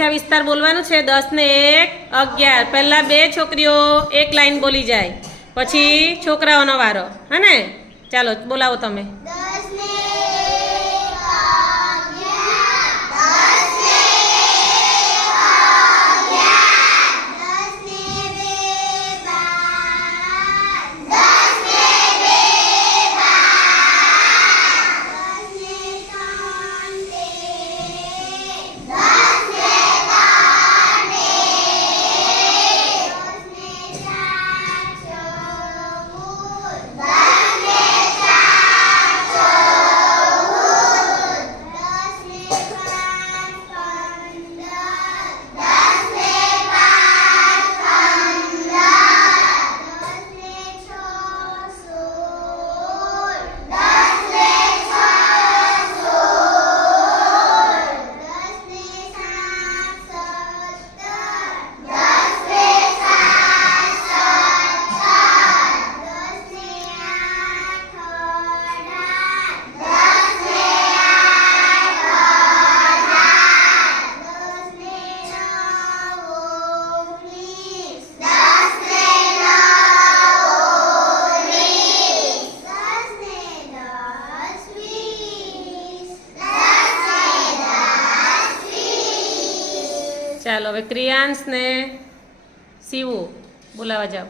સંખ્યા વિસ્તાર બોલવાનું છે? દસ ને એક, અગિયાર. પહેલાં બે છોકરીઓ એક લાઈન બોલી જાય. પછી છોકરાઓનો વારો. હે ને? ચાલો, બોલાવો તમે. ચાલો હવે ક્રિયાંશને સીવું. બોલાવા જાઓ.